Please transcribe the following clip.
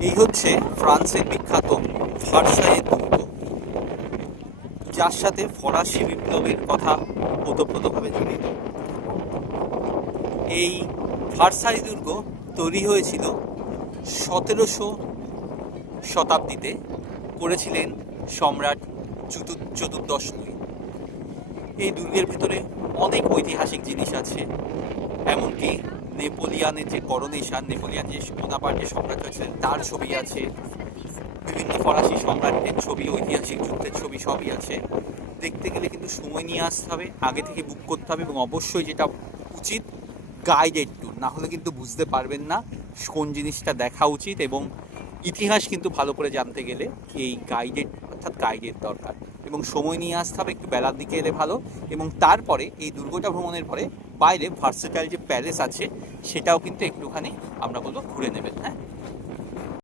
এই হচ্ছে ফ্রান্সের বিখ্যাত ভার্সাইয়ের দুর্গ, যার সাথে ফরাসি বিপ্লবের কথা ওতপ্রোতভাবে জড়িত। এই ভার্সাই দুর্গ তৈরি হয়েছিল সতেরোশো শতাব্দীতে, করেছিলেন সম্রাট চতু- চতুর্দশ লুই এই দুর্গের ভেতরে অনেক ঐতিহাসিক জিনিস আছে, এমনকি নেপোলিয়ানের যে করোনেশন নেপোলিয়ান যে বোনাপার্ট যে সম্রাট হয়েছিলেন তার ছবি আছে। বিভিন্ন ফরাসি সম্রাটদের ছবি, ঐতিহাসিক যুদ্ধের ছবি সবই আছে। দেখতে গেলে কিন্তু সময় নিয়ে আসতে হবে, আগে থেকে বুক করতে হবে এবং অবশ্যই যেটা উচিত গাইডেড ট্যুর না হলে কিন্তু বুঝতে পারবেন না কোন জিনিসটা দেখা উচিত এবং ইতিহাস কিন্তু ভালো করে জানতে গেলে এই গাইডেড অর্থাৎ গাইডের দরকার। এবং সময় নিয়ে আসতে হবে, একটু বেলার দিকে এলে ভালো। এবং তারপরে এই দুর্গটা ভ্রমণের পরে বাইরে ভার্সেটাইল যে প্যালেস আছে, সেটাও কিন্তু একটুখানি আমরা বলব ঘুরে নেবেন হ্যাঁ?